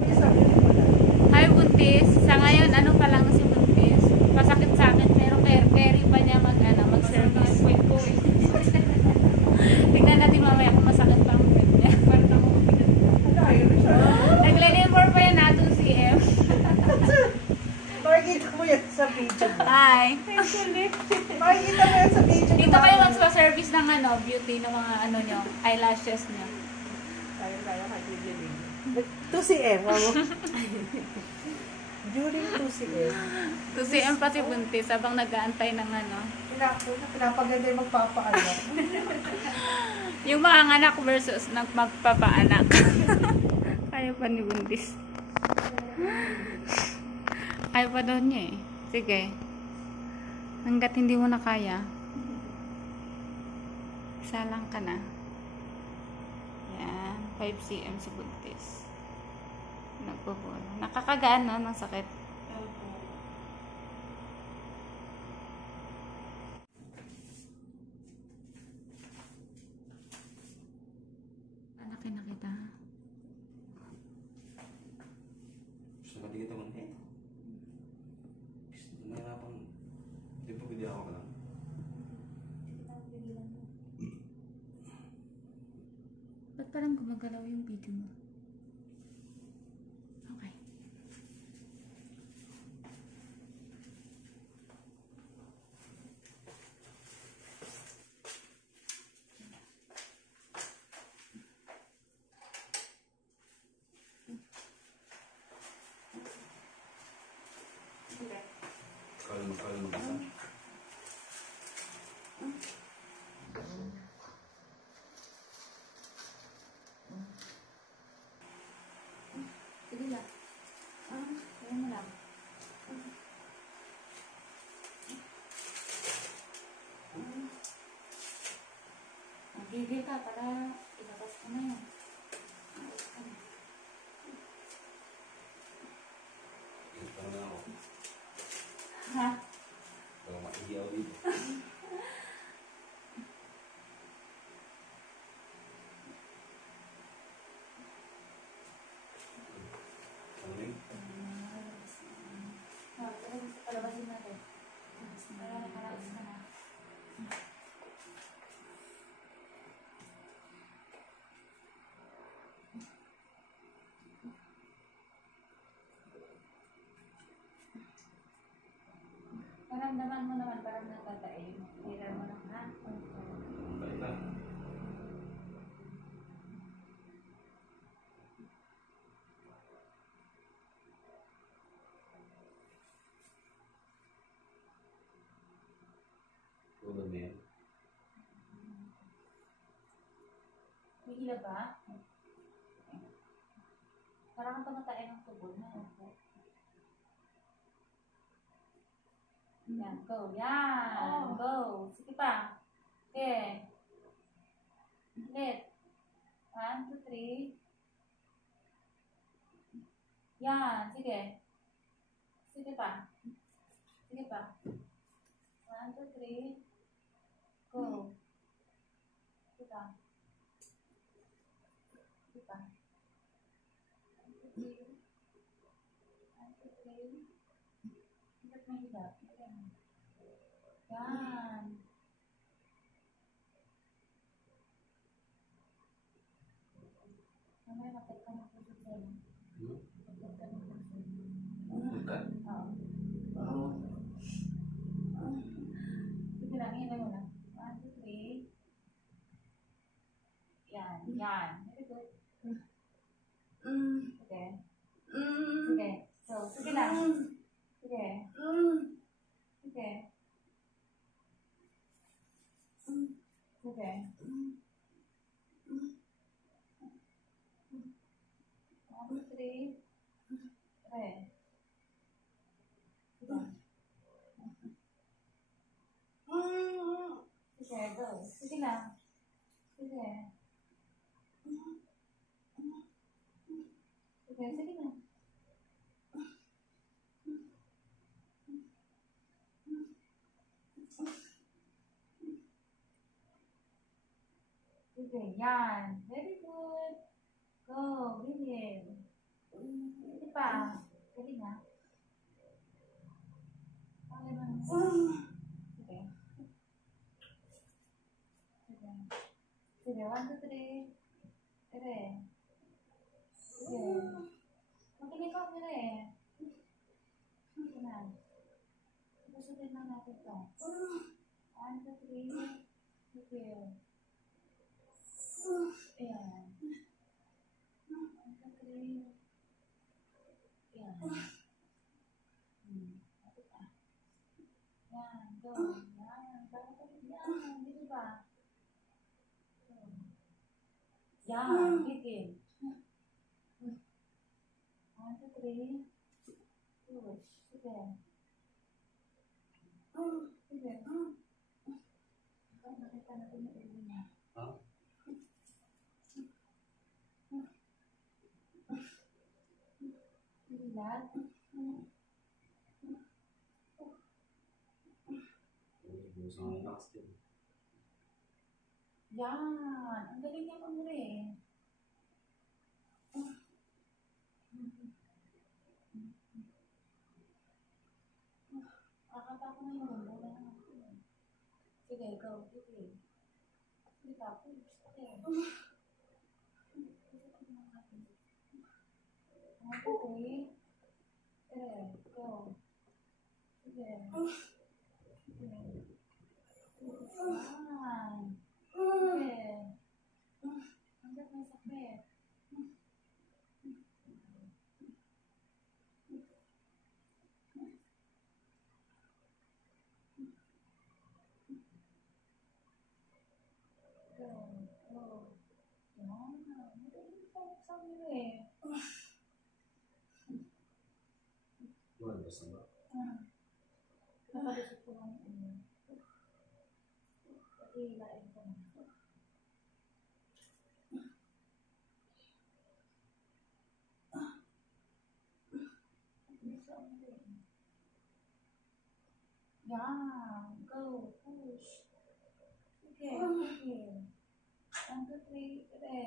Hi, Buntis. Sa ngayon, ano pa lang si Buntis? Pasakit sa akin, pero carry pa niya mag-service. Tignan natin mamaya kung masakit pa ang puwet niya. Nag-labor pa yan natong CM. Makikita mo yan sa video. Hi. Makikita mo yan sa video. Dito kayo magpa-service ng beauty, ng mga nyo, eyelashes nyo. Tayo kay Julie. 2cm, mamo. During 2cm. 2cm pa si Buntis habang nag-aantay ng Pinapaganda yung magpapaanak. yung mga anak versus magpapaanak. Kaya pa ni Buntis. Kaya pa doon niya eh. Sige. Hanggat hindi mo na kaya. Isa lang ka na. Yan. 5cm si Buntis. Nagpupulo. Nakakagaan no ng sakit. Anakin na kita. Gusto ba di kita mo eh? Nahirapan. Di ba pwede ako ka lang? Ba't parang gumagalaw yung video mo? Okay. Kalma basta. Sige lang. Ayan mo lang. Gigil ka para ilabas ko na yun. Ito na ako. Ha? Baka maihiyaw dito. Ano yun? Palabasin natin. Para nakaraos ka na. Naramdaman mo naman parang natatae. Hiram mo lang ha? Tayo na. Tulad na yan. May hila ba? Parang tumatae ng tubol na. Yan, go. Yan. Go. Sige pa. Okay. Ulit. 1, 2, 3. Yan. Sige. Sige pa. Sige pa. 1, 2, 3. Go. Sige pa. Sige pa. 1, 2, 3. 1, 2, 3. Ba't mahirap? Yan. Mamaya kapit ka ng puso sa'yo. Kapit ka ng puso. Punta? Oo. Sige lang, hinay mo lang. 1, 2, 3. Yan, yan. Very good. Sige. Sige. So, sige lang. Sige. Sige. Sige. 1, 2, 3. Okay. Sige. Sige, go. Sige lang. Sige. Sige, sige lang. Sige, yan. Very good. Go, William. Ito. 1, 2, 3. Sige. Ayan. 1, 2, 3. Ayan. Lapit na. Yan. Go. Yan. Yan. Dito ba? Yan. Gigil. 1, 2, 3. Push. Sige. Sige. Nakita natin yung ulo niya. Ha? Lilat. Gusto nga yung lakas din. Yan. Ang galing niya kumuri. Nakakata ko na yung mundo na naman. Sige, go. Sige. Sige, tapos. Sige. Okay. Sige, go. Sige. Sige. Yan. Sige. Hanggat may sakit. Go. Go. Yan. Magaling ka sa iyo eh. Wala basta ba? Nakalusot ko lang yun. Hilain ko na. Yan. Go. Push. Sige. Sige. 1, 2, 3. Sige.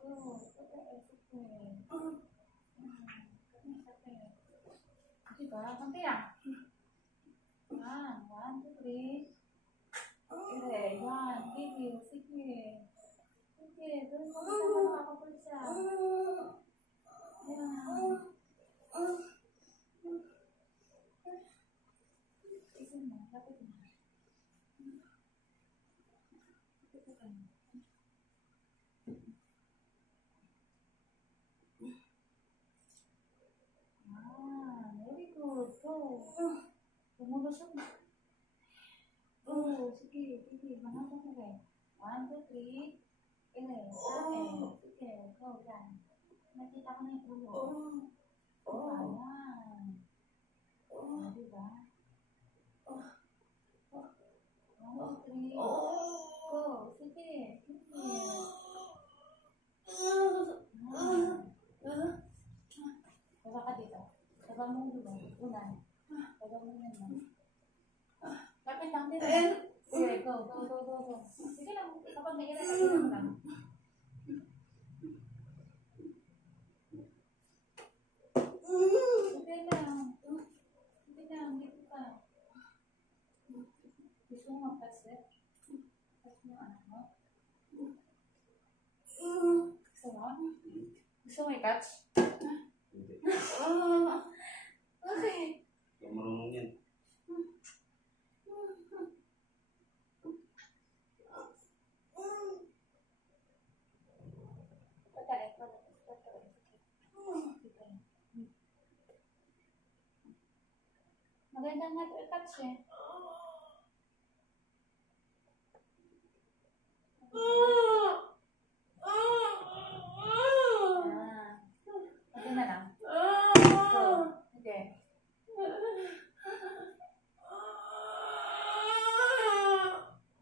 Go. Sige. Sige. Diba? Sampai ya? Yan. 1, 2, 3. Sige. Yan. Sige. Sige. Sige. Doon mo sa makakapulsa. Yan. Isa na. Lapit na. Lapit na. Very good. Go. Lumulusog na. Go. Sige. Sige. Manatang ka rin. 1, 2, 3. Sige. Go. Yan. Nakita ko na yung ulo. Ayan. Diba? 1, 2, 3. Go. Sige. Sige. Baba ka dito. Baba mo dito. Unan. Baba mo yan. Lapit lang dito. Sige, go. Go, go, go, go. Sige lang. Kapag nailan, nailan mo lang. Sige lang. Sige lang. Dito ka. Gusto mo magpasit? Pasit mo anak mo? Gusto mo? Gusto mo i-catch? Hindi. Okay. Kung marunong yan. Maganda nga ito i-catch eh. Okay na lang. So, okay.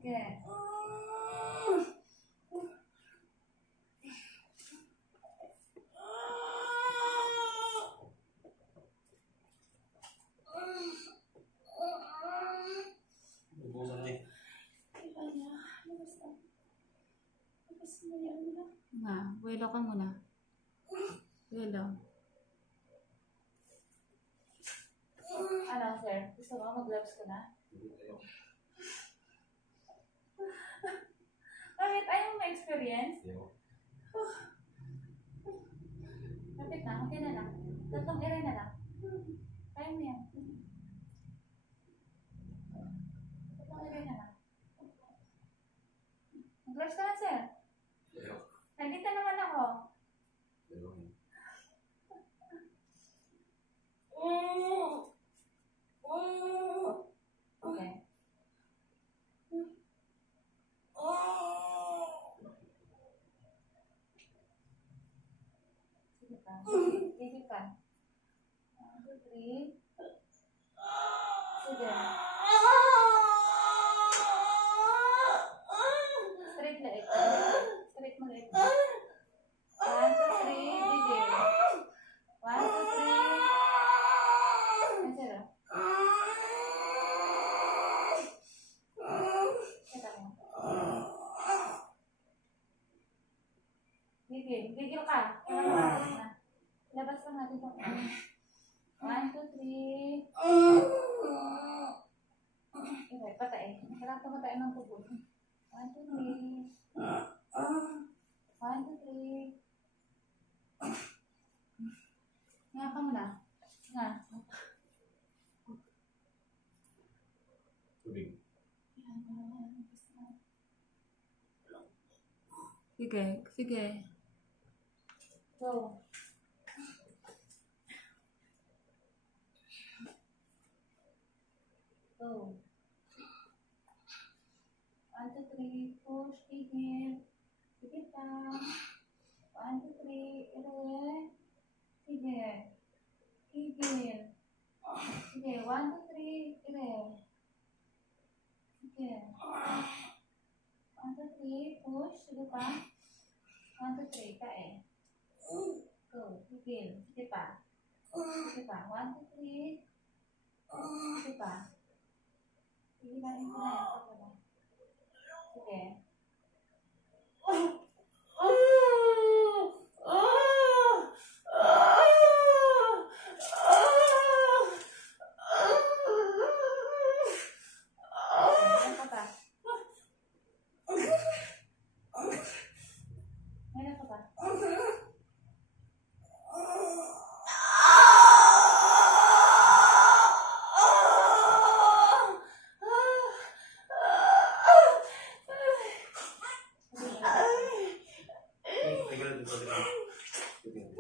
Okay. Ubusan na eh. Nga, buwelo ka muna. Buwelo. Ano, sir? Gusto mo mag-gloves ko na? Hindi tayo. Bakit? Ayaw mo ma-experience? Ayaw. Lapit na, okay na lang. Tatlong ere na lang. Kaya mo yan. Okay. Sige pa. Sige pa. 1, 2, 3. Sige. Straight na ito. Straight mo na ito. 1, 2, 3. Bigay. 1, 2, 3. Answer. Kita mo. Bigay. Bigay ka. Labas lang natin ito. 1, 2, 3. Okay, patay. Kailangan pamatay ng tubo. 1, 2, 3. 1, 2, 3. Nga ka muna. Nga. Tubig. Sige, sige. Go. Go. 1, 2, 3. Push. Tigil. Tigil ka. 1, 2, 3. Ere. Tigil. Tigil. Sige. 1, 2, 3. Ere. Sige. 1, 2, 3. Push. Sige pa. 1, 2, 3. Kae. Go. Tigil. Sige pa. Sige pa. 1, 2, 3. Sige pa. Sige na rin ko na. Sige. Meron ka pa. Meron ka pa. Tigil dito. Tigil.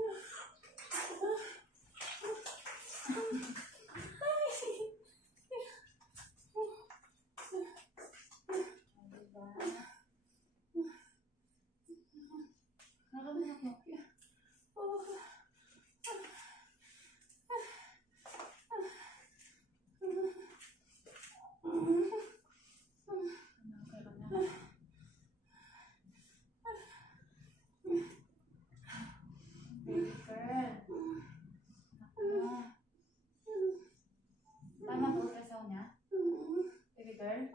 Tama ba ultrasound niya? Baby girl?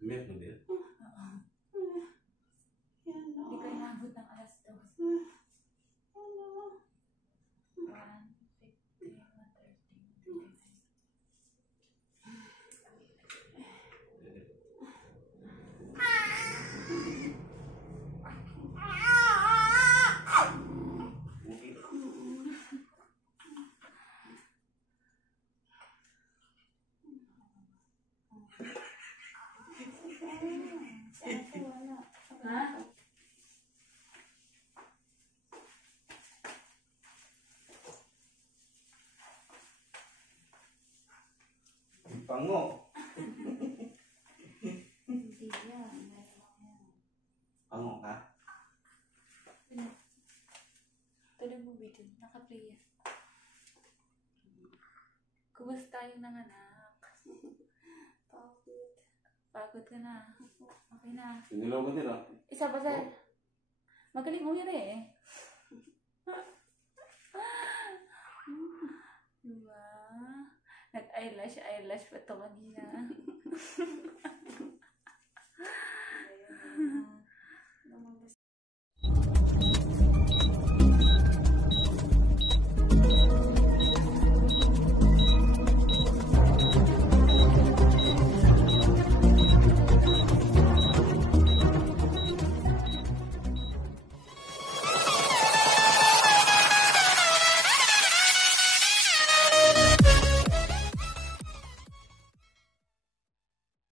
Umiyak na din. Hindi ka inabot ng alas 2. 1, 15, 1, 13, 39. Ha? Pango. Hindi yan. Pango ka? Tuloy mo video. Naka-play yan. Kumusta yung nanganak? Pagod. Pagod ka na. Okay na. Sinilaw ka din ah. Isa pa sa... Magaling mo yun eh. Diba? Nag-eyelash pa to kanina.